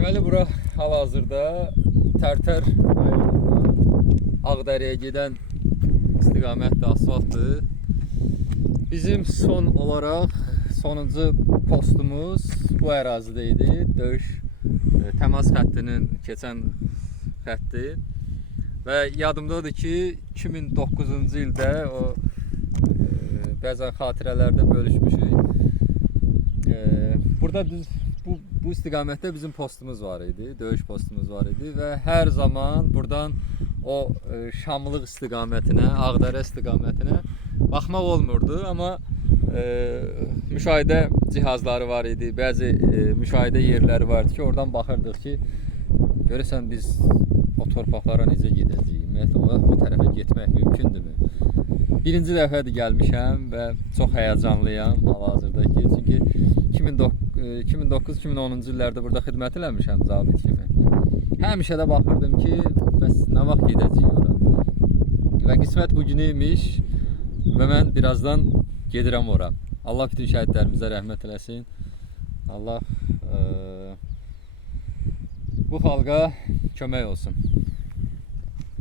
Deməli bura hal-hazırda Tərtər rayonundan Ağdərəyə gedən istiqamətdə asfaltdır. Bizim son olaraq sonuncu postumuz bu ərazidə idi. Döyüş təmas xəttinin keçən xətti. Və yadımdadır ki 2009-cu ildə o bəzən xatirələrdə bölüşmüşük. Burada biz bu istiqamətdə bizim postumuz var idi, döyüş postumuz var idi və hər zaman buradan o Şamlıq istiqamətinə, Ağdərə istiqamətinə baxmaq olmurdu, amma müşahidə cihazları var idi, bəzi müşahidə yerləri vardı ki, oradan baxırdıq ki, görürsən biz o torpaqlara necə gedəcəyik, ümumiyyətlə o tərəfə getmək mümkündürmü? Birinci dəfədir gəlmişəm və çox həyəcanlıyam hal-hazırda ki, çünki 2009-2010-cu illərdə burada xidmət eləmişəm zabit kimi. Həmişə də baxırdım ki, bəs nə vaxt gedəcəyik ora? Və qismət bu günü imiş və mən birazdan gedirəm ora. Allah bütün şəhidlərimizə rəhmət eləsin. Allah bu xalqa kömək olsun.